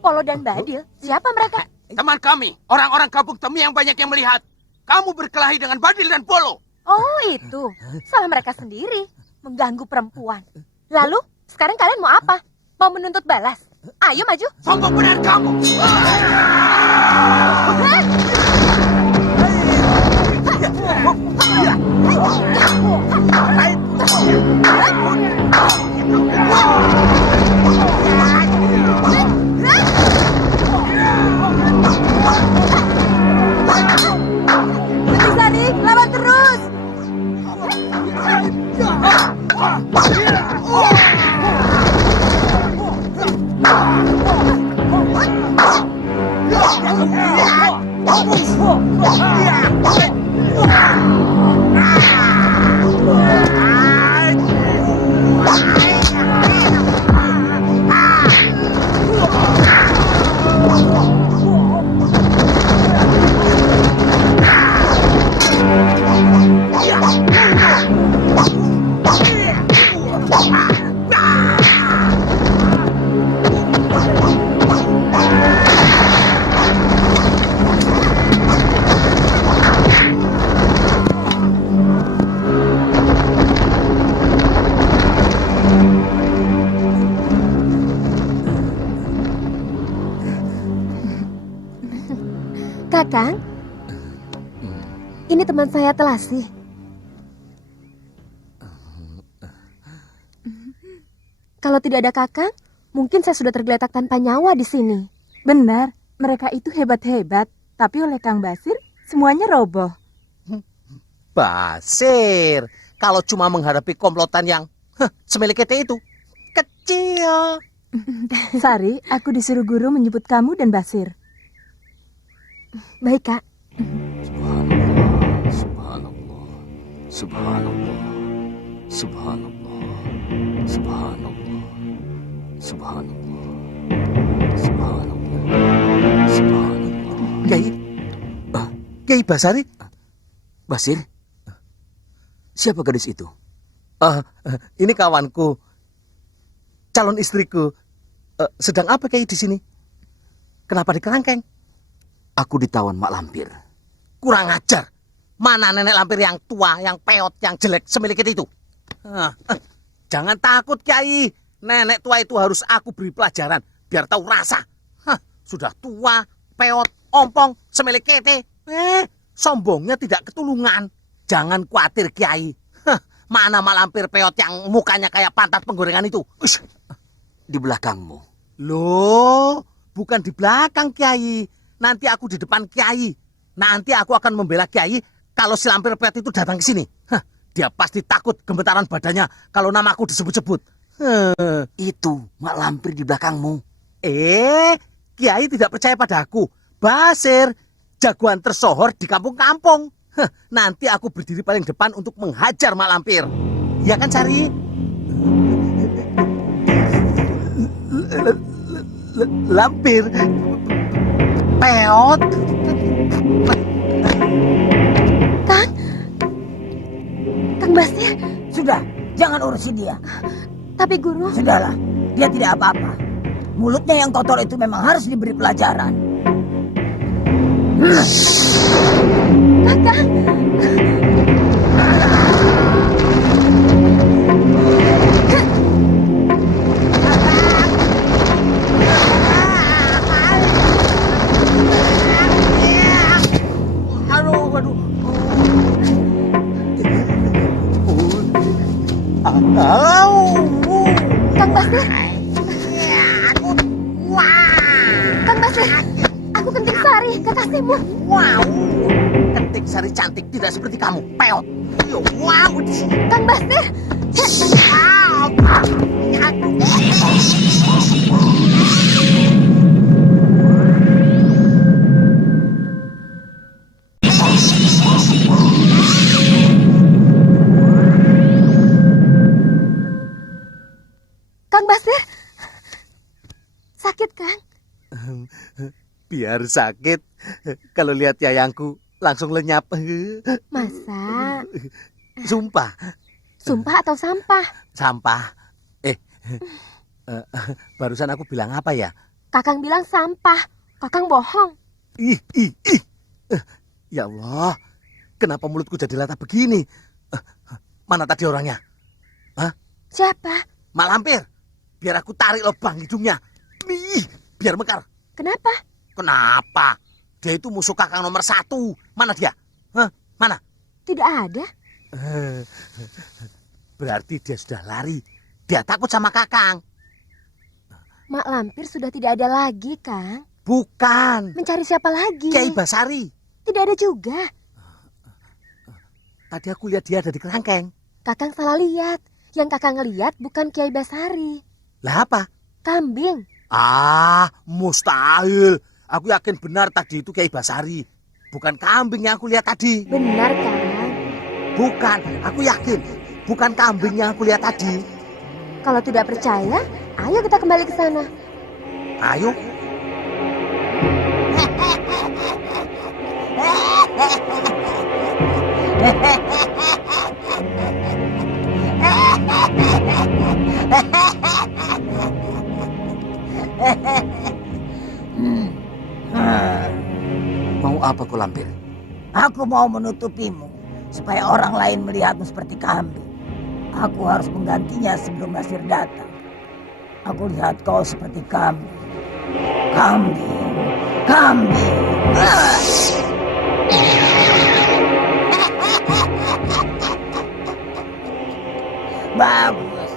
Polo dan Badil, siapa mereka? Teman kami, orang-orang kampung Temi yang banyak yang melihat. Kamu berkelahi dengan Badil dan Polo. Oh itu, salah mereka sendiri. Mengganggu perempuan. Lalu, sekarang kalian mau apa? Mau menuntut balas? Ayo maju. Sombong benar kamu. Bisa nih, lawan terus. Kakang, ini teman saya Telasi. Kalau tidak ada Kakang, mungkin saya sudah tergeletak tanpa nyawa di sini. Benar, mereka itu hebat-hebat, tapi oleh Kang Basir semuanya roboh. Basir, kalau cuma menghadapi komplotan yang semelikete itu, kecil. Sari, aku disuruh guru menyebut kamu dan Basir. Baik, Kak. Subhanallah, subhanallah, subhanallah, subhanallah, subhanallah, subhanallah, subhanallah. Kiai Basari? Basir, siapa gadis itu? Ini kawanku, calon istriku. Sedang apa Kiai di sini? Kenapa dikerangkeng? Aku ditawan Mak Lampir. Kurang ajar. Mana nenek lampir yang tua, yang peot, yang jelek semilik itu? Jangan takut Kiai. Nenek tua itu harus aku beri pelajaran biar tahu rasa. Sudah tua, peot, ompong, semilik kete. Sombongnya tidak ketulungan. Jangan khawatir Kiai. Mana Mak Lampir peot yang mukanya kayak pantat penggorengan itu? Di belakangmu. Loh, bukan di belakang Kiai. Nanti aku di depan Kiai. Nanti aku akan membela Kiai kalau si Lampir peot itu datang ke sini. Dia pasti takut gemetaran badannya kalau namaku disebut-sebut. Itu Mak Lampir di belakangmu. Kiai tidak percaya padaku. Basir, jagoan tersohor di kampung-kampung. Nanti aku berdiri paling depan untuk menghajar Mak Lampir. Ya kan, Sari? Lampir. Peot. Kang Basir. Sudah, jangan urusi dia. Tapi Guru... Sudahlah, dia tidak apa-apa. Mulutnya yang kotor itu memang harus diberi pelajaran. Kakang. Aduh. Kang Basir. Kang Basir. Aku Kenting Sari, kekasihmu. Wow. Kenting Sari cantik tidak seperti kamu, peot. Wow. Kang Basir. Kang Basir. Sakit, Kang? Biar sakit. Kalau lihat yayangku langsung lenyap. Masa? Sumpah. Sumpah atau sampah? Sampah. Barusan aku bilang apa ya? Kakang bilang sampah. Kakang bohong. Ih. Ya Allah. Kenapa mulutku jadi latah begini? Mana tadi orangnya? Siapa? Mak Lampir. Biar aku tarik lubang hidungnya. Biar mekar. Kenapa? Kenapa? Dia itu musuh kakang nomor 1. Mana dia? Mana? Tidak ada. Berarti dia sudah lari. Dia takut sama kakang. Mak Lampir sudah tidak ada lagi, Kang. Bukan. Mencari siapa lagi? Kiai Basari. Tidak ada juga. Tadi aku lihat dia ada di kerangkeng. Kakang salah lihat. Yang Kakang lihat bukan Kiai Basari. Lah apa? Kambing. Mustahil. Aku yakin benar tadi itu Kiai Basari. Bukan kambing yang aku lihat tadi. Benar, Kang. Bukan. Aku yakin. Bukan kambing yang aku lihat tadi. Kalau tidak percaya, ayo kita kembali ke sana. Ayo. Mau apa kau Lampir? Aku mau menutupimu supaya orang lain melihatmu seperti kambing. Aku harus menggantinya sebelum Basir datang. Aku lihat kau seperti kambing. Kambing. Bagus.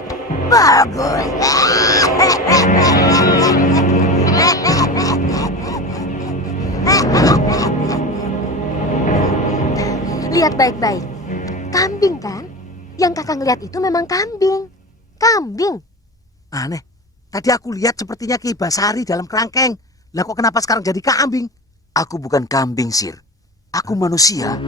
Lihat baik-baik. Kambing kan? Yang Kakang lihat itu memang kambing. Kambing. Aneh. Tadi aku lihat sepertinya Kiai Basari dalam kerangkeng. Lah kok kenapa sekarang jadi kambing? Aku bukan kambing, Sir. Aku manusia.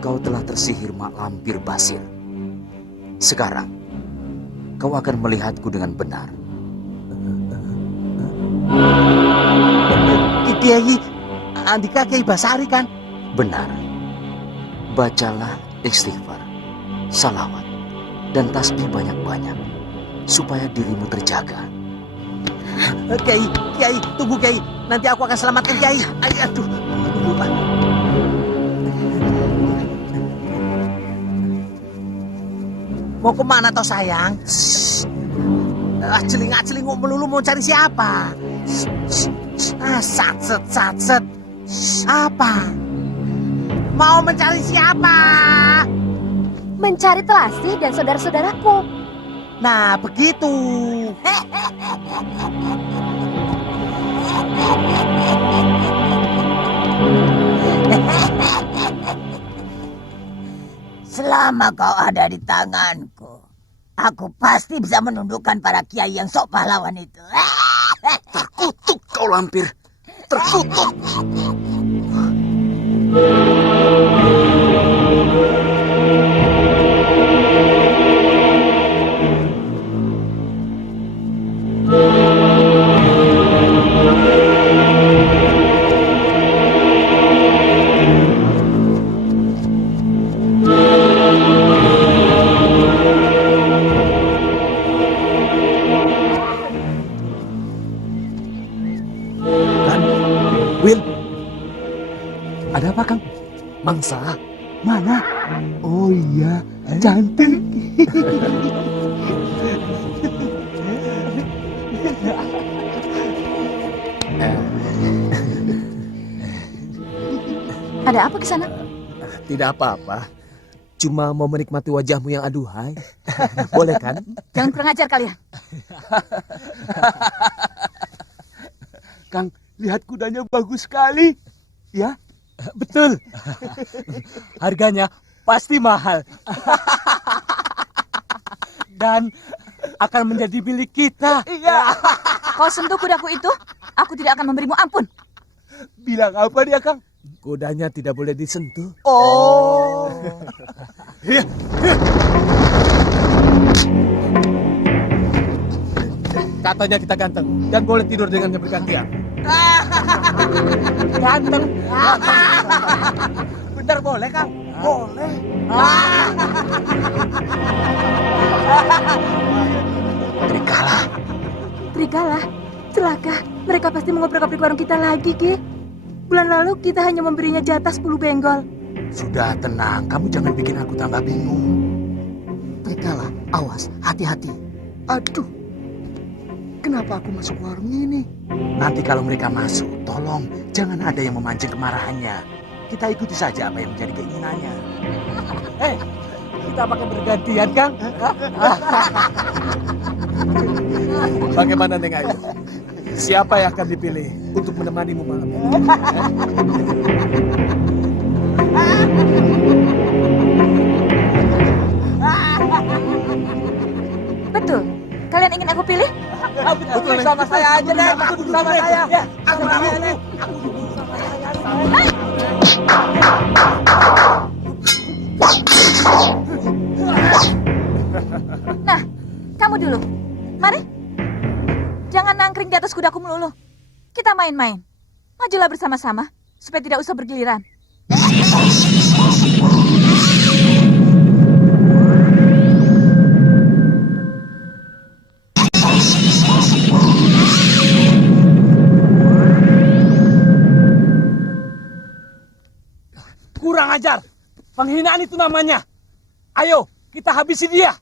Kau telah tersihir Mak Lampir Basir. Sekarang, kau akan melihatku dengan benar. Kiai Andika Kiai Basari kan? Benar. Bacalah istighfar, salawat, dan tasbih banyak-banyak supaya dirimu terjaga. Kiai, tunggu Kiai. Nanti aku akan selamatkan Kiai. Aduh, lupa. Mau kemana toh sayang? Celingak-celinguk melulu mau cari siapa? Satset. Apa? Mau mencari siapa? Mencari Telasih dan saudara-saudaraku. Nah, begitu. Selama kau ada di tanganku, aku pasti bisa menundukkan para kiai yang sok pahlawan itu. Terkutuk kau lampir. Terkutuk. Will, ada apa Kang? Mangsa? Mana? Oh iya, cantik. Ada apa ke sana? Tidak apa-apa. Cuma mau menikmati wajahmu yang aduhai. Boleh kan? Jangan kurang ajar kalian. Kang, lihat kudanya bagus sekali. Ya, betul. Harganya pasti mahal. Dan akan menjadi milik kita. Iya. Kau sentuh kudaku itu, aku tidak akan memberimu ampun. Bilang apa dia, Kang? Kudanya tidak boleh disentuh. Oh. Katanya kita ganteng dan boleh tidur dengannya bergantian. Ganteng. Bener boleh, Kang? Boleh. Trigala. Trigala, celaka. Mereka pasti mengobrak-abrik warung kita lagi, Ki. Bulan lalu kita hanya memberinya jatah 10 benggol. Sudah tenang, kamu jangan bikin aku tambah bingung. Trigala, awas, hati-hati. Aduh, kenapa aku masuk warung ini? Nanti kalau mereka masuk, tolong jangan ada yang memancing kemarahannya. Kita ikuti saja apa yang menjadi keinginannya. Kita pakai bergantian, Kang. Bagaimana, Neng Ayu? Siapa yang akan dipilih untuk menemanimu malam ini? Betul. Kalian ingin aku pilih? Betul, sama saya aja deh. Betul sama saya. Aku mau. Nah, kamu dulu. Mari. Jangan nangkring di atas kudaku melulu. Kita main-main. Majulah bersama-sama, supaya tidak usah bergiliran. Kurang ajar. Penghinaan itu namanya. Ayo, kita habisi dia.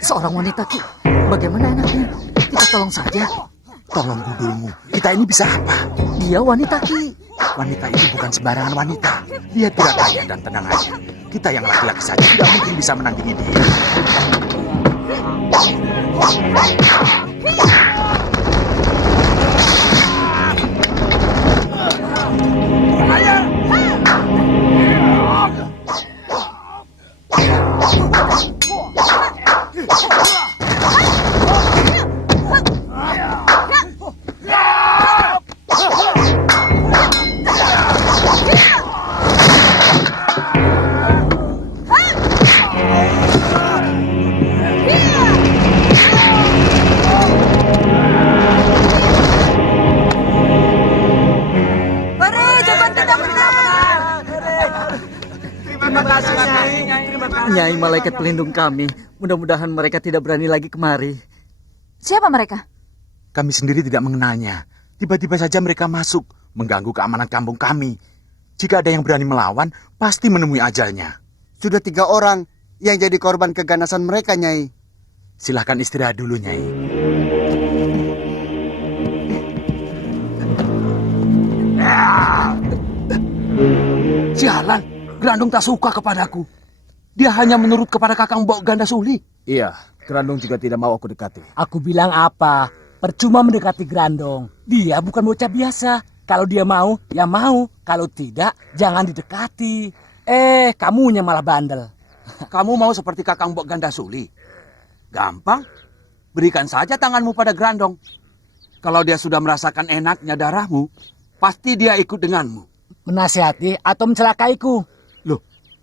Seorang wanita, Ki. Bagaimana enaknya? Kita tolong saja. Tolong budulmu, kita ini bisa apa? Dia wanita, Ki. Wanita itu bukan sembarangan wanita. Dia tidak kaya dan tenang aja. Kita yang laki-laki saja tidak mungkin bisa menandingi dia. Nyai malaikat pelindung kami. Mudah-mudahan mereka tidak berani lagi kemari. Siapa mereka? Kami sendiri tidak mengenalnya. Tiba-tiba saja mereka masuk, mengganggu keamanan kampung kami. Jika ada yang berani melawan, pasti menemui ajalnya. Sudah 3 orang yang jadi korban keganasan mereka, Nyai. Silahkan istirahat dulu, Nyai. Sialan, Grandung tak suka kepadaku. Dia hanya menurut kepada Kakang Mbok Ganda Suli. Iya, Grandung juga tidak mau aku dekati. Aku bilang apa? Percuma mendekati Grandong. Dia bukan bocah biasa. Kalau dia mau, ya mau. Kalau tidak, jangan didekati. Kamunya malah bandel. Kamu mau seperti Kakang Mbok Gandasuli? Gampang. Berikan saja tanganmu pada Grandong. Kalau dia sudah merasakan enaknya darahmu, pasti dia ikut denganmu. Menasihati atau mencelakaiku? Loh,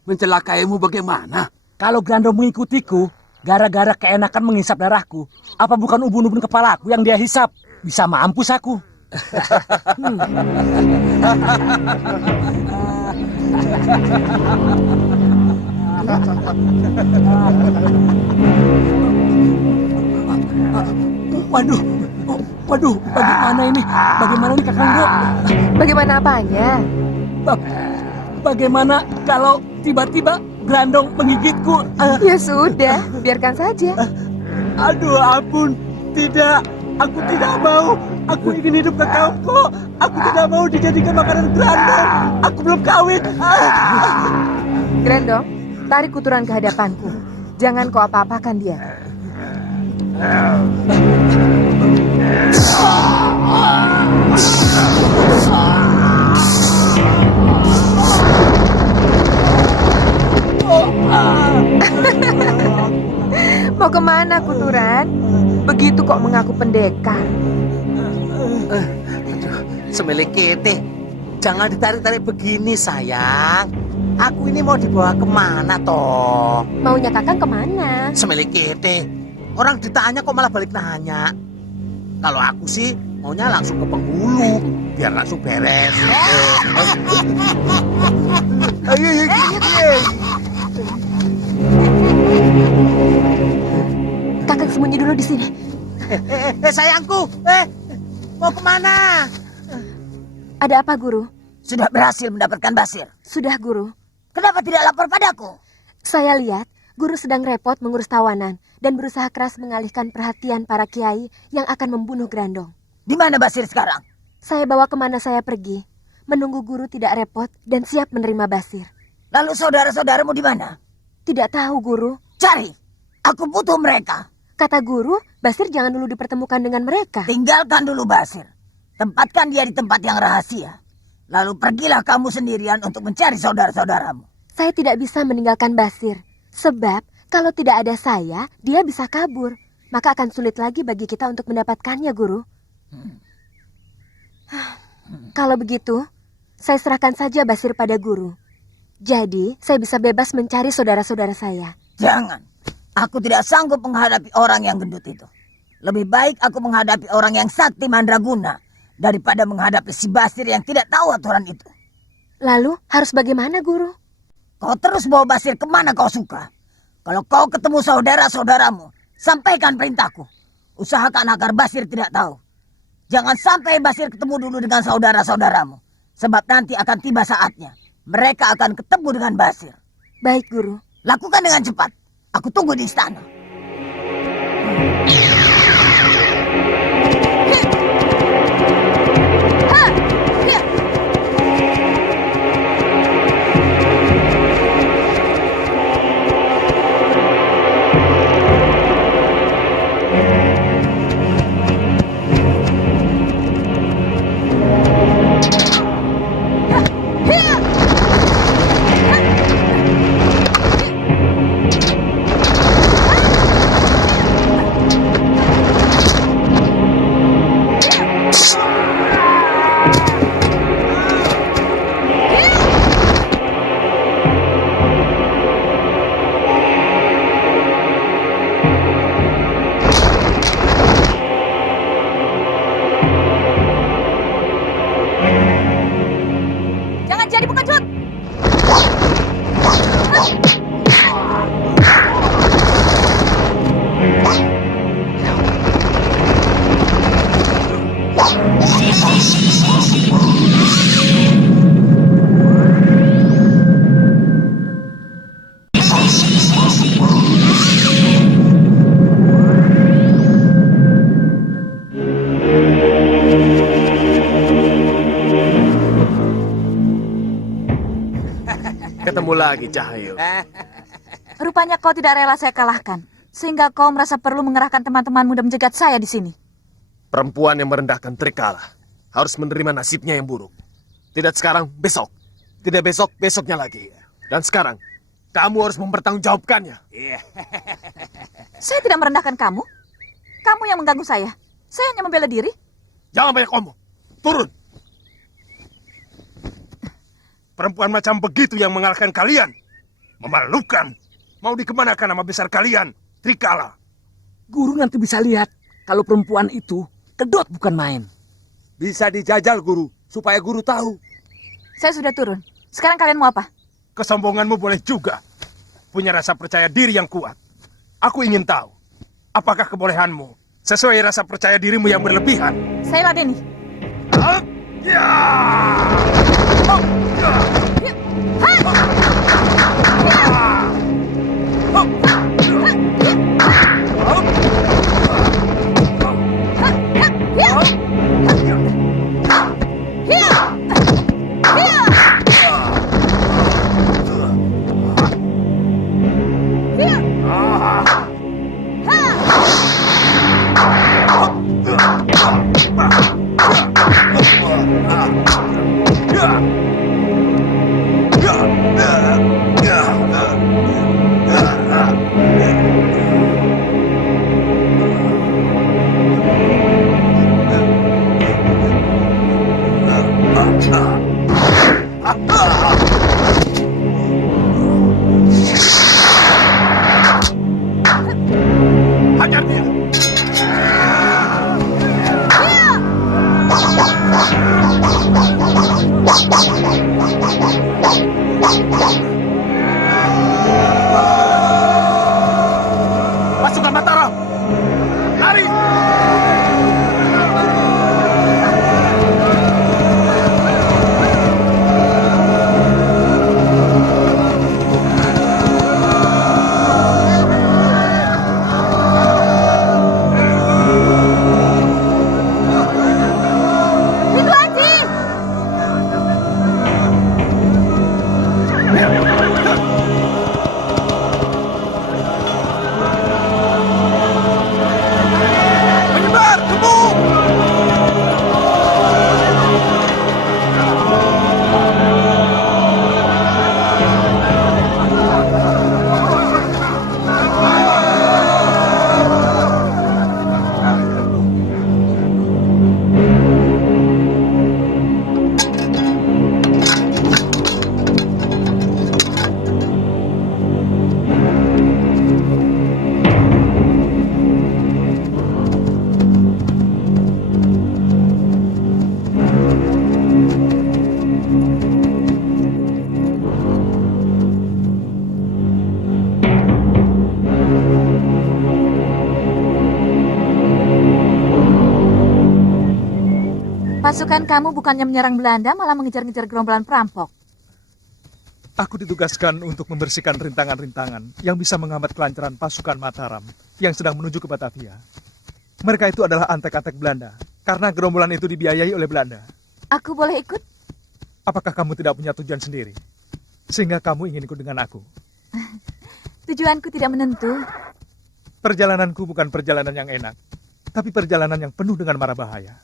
mencelakaimu bagaimana? Kalau Grandong mengikutiku, gara-gara keenakan menghisap darahku, apa bukan ubun-ubun kepalaku yang dia hisap? Bisa mampus aku. Waduh, bagaimana ini? Bagaimana ini Kakang Mbok? Bagaimana apanya? Bagaimana kalau tiba-tiba Grandong menggigitku? Ya sudah, biarkan saja. Aduh ampun, tidak. Aku tidak mau. Aku ingin hidup kekal kok. Aku tidak mau dijadikan makanan Grandong. Aku belum kawin. Grandong, tarik kuturan ke hadapanku. Jangan kau apa-apakan dia. Mau kemana kuturan? Begitu kok mengaku pendekar. Semilik kita, jangan ditarik-tarik begini sayang. Aku ini mau dibawa kemana toh? Maunya kakang kemana? Semilik kita, orang ditanya kok malah balik nanya. Kalau aku sih maunya langsung ke penghulu, biar langsung beres. Kakang sembunyi dulu di sini. Sayangku, mau kemana? Ada apa, Guru? Sudah berhasil mendapatkan Basir. Sudah, Guru. Kenapa tidak lapor padaku? Saya lihat Guru sedang repot mengurus tawanan dan berusaha keras mengalihkan perhatian para kiai yang akan membunuh Grandong. Di mana Basir sekarang? Saya bawa kemana saya pergi, menunggu Guru tidak repot dan siap menerima Basir. Lalu saudara-saudaramu di mana? Tidak tahu, Guru. Cari. Aku butuh mereka. Kata Guru, Basir jangan dulu dipertemukan dengan mereka. Tinggalkan dulu Basir. Tempatkan dia di tempat yang rahasia. Lalu pergilah kamu sendirian untuk mencari saudara-saudaramu. Saya tidak bisa meninggalkan Basir. Sebab kalau tidak ada saya, dia bisa kabur. Maka akan sulit lagi bagi kita untuk mendapatkannya, Guru. Kalau begitu, saya serahkan saja Basir pada Guru. Jadi, saya bisa bebas mencari saudara-saudara saya. Jangan. Aku tidak sanggup menghadapi orang yang gendut itu. Lebih baik aku menghadapi orang yang sakti mandraguna daripada menghadapi si Basir yang tidak tahu aturan itu. Lalu, harus bagaimana, Guru? Kau terus bawa Basir kemana kau suka. Kalau kau ketemu saudara-saudaramu, sampaikan perintahku. Usahakan agar Basir tidak tahu. Jangan sampai Basir ketemu dulu dengan saudara-saudaramu. Sebab nanti akan tiba saatnya. Mereka akan ketemu dengan Basir. Baik, Guru. Lakukan dengan cepat. Aku tunggu di istana. Jangan jadi pengecut. Ketemu lagi, Cahayu. Rupanya kau tidak rela saya kalahkan. Sehingga kau merasa perlu mengerahkan teman-temanmu dan menjegat saya di sini. Perempuan yang merendahkan Trikala harus menerima nasibnya yang buruk. Tidak sekarang, besok. Tidak besok, besoknya lagi. Dan sekarang, kamu harus mempertanggungjawabkannya. Saya tidak merendahkan kamu. Kamu yang mengganggu saya. Saya hanya membela diri. Jangan banyak omong. Turun. Perempuan macam begitu yang mengalahkan kalian. Memalukan. Mau dikemanakan nama besar kalian? Trikala. Guru nanti bisa lihat kalau perempuan itu kedot bukan main. Bisa dijajal, Guru, supaya Guru tahu. Saya sudah turun. Sekarang kalian mau apa? Kesombonganmu boleh juga. Punya rasa percaya diri yang kuat. Aku ingin tahu, apakah kebolehanmu sesuai rasa percaya dirimu yang berlebihan? Saya ladeni. Hajar dia. Pasukan Mataram, lari! Rindu Aji! Menyebar, tubuh! Pasukan kamu bukannya menyerang Belanda, malah mengejar-ngejar gerombolan perampok. Aku ditugaskan untuk membersihkan rintangan-rintangan yang bisa menghambat kelancaran pasukan Mataram yang sedang menuju ke Batavia. Mereka itu adalah antek-antek Belanda, karena gerombolan itu dibiayai oleh Belanda. Aku boleh ikut? Apakah kamu tidak punya tujuan sendiri? Sehingga kamu ingin ikut dengan aku? Tujuanku tidak menentu. Perjalananku bukan perjalanan yang enak, tapi perjalanan yang penuh dengan mara bahaya.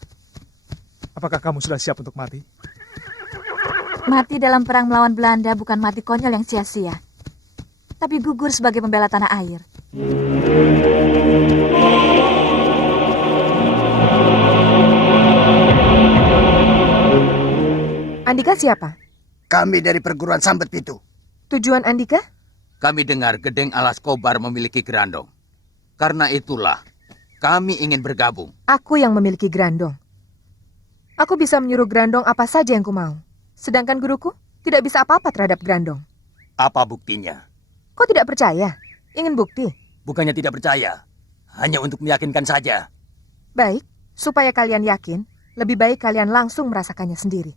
Apakah kamu sudah siap untuk mati? Mati dalam perang melawan Belanda bukan mati konyol yang sia-sia, tapi gugur sebagai pembela tanah air. Andika siapa? Kami dari perguruan Sambet Pitu. Tujuan Andika? Kami dengar Gedeng Alas Kobar memiliki gerandong. Karena itulah, kami ingin bergabung. Aku yang memiliki gerandong. Aku bisa menyuruh gerandong apa saja yang ku mau. Sedangkan guruku tidak bisa apa-apa terhadap gerandong. Apa buktinya? Kau tidak percaya? Ingin bukti? Bukannya tidak percaya, hanya untuk meyakinkan saja. Baik, supaya kalian yakin, lebih baik kalian langsung merasakannya sendiri.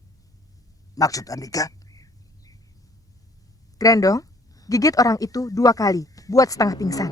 Maksud Andika? Gerandong, gigit orang itu 2 kali, buat setengah pingsan.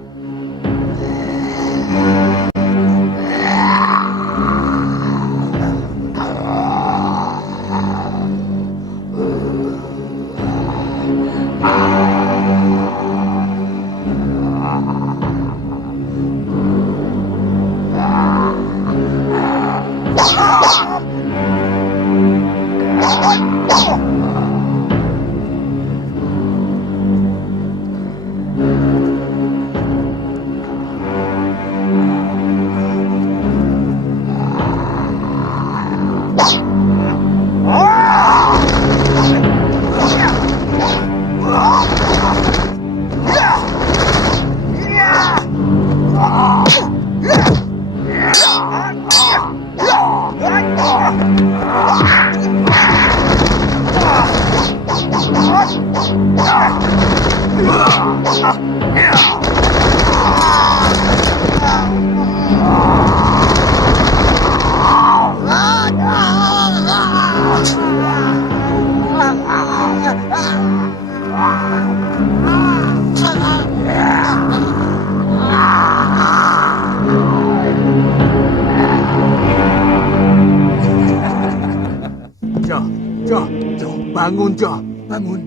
Bangun, Jo. Bangun.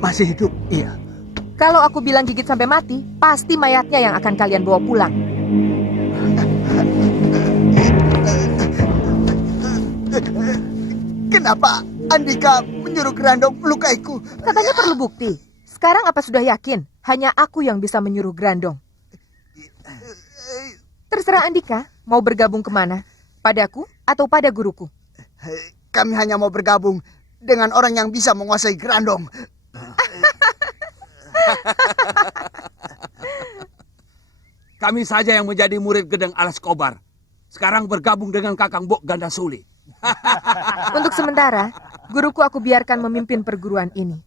Masih hidup? Iya. Kalau aku bilang gigit sampai mati, pasti mayatnya yang akan kalian bawa pulang. Kenapa Andika menyuruh Grandong melukaiku? Katanya perlu bukti. Sekarang apa sudah yakin? Hanya aku yang bisa menyuruh Grandong. Terserah Andika, mau bergabung kemana? Padaku atau pada guruku? Kami hanya mau bergabung dengan orang yang bisa menguasai Grandong. Kami saja yang menjadi murid Gedeng Alas Kobar. Sekarang bergabung dengan Kakang Bok Gandasuli. Untuk sementara, guruku aku biarkan memimpin perguruan ini.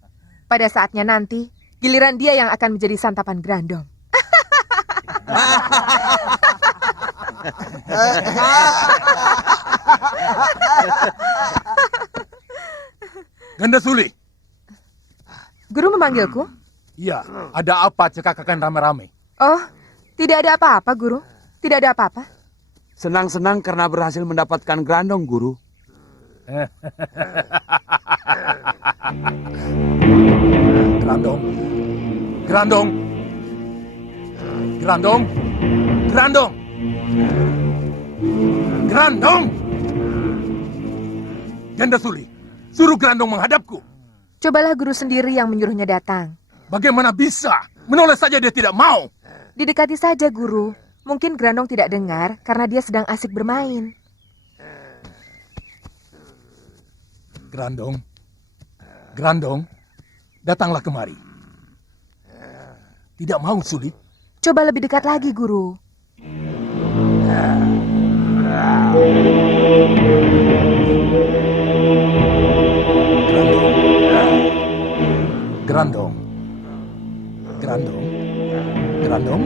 Pada saatnya nanti, giliran dia yang akan menjadi santapan Grandong. Gandasuli. Guru memanggilku? Iya, ada apa cekakakan rame-rame? Oh, tidak ada apa-apa, Guru. Tidak ada apa-apa. Senang-senang karena berhasil mendapatkan Grandong, Guru. Grandong. Grandong. Grandong. Grandong. Grandong. Gandasuli, suruh Grandong menghadapku. Cobalah guru sendiri yang menyuruhnya datang. Bagaimana bisa? Menoleh saja dia tidak mau. Didekati saja, Guru. Mungkin Grandong tidak dengar karena dia sedang asik bermain. Grandong. Grandong, datanglah kemari. Tidak mau, Suli. Coba lebih dekat lagi, Guru. Grandong. Grandong. Grandong.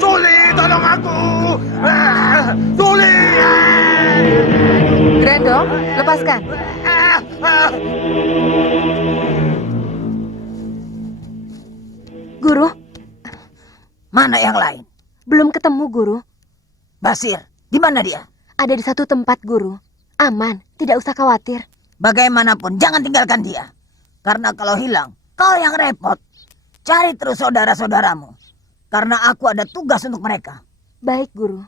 Suli, tolong aku! Suli! Grandong, lepaskan. Guru, Mana yang lain? belum ketemu, Guru. Basir, di mana dia? Ada di satu tempat, Guru. Aman, tidak usah khawatir. Bagaimanapun, jangan tinggalkan dia. Karena kalau hilang, kau yang repot. Cari terus saudara-saudaramu. Karena aku ada tugas untuk mereka. Baik, Guru.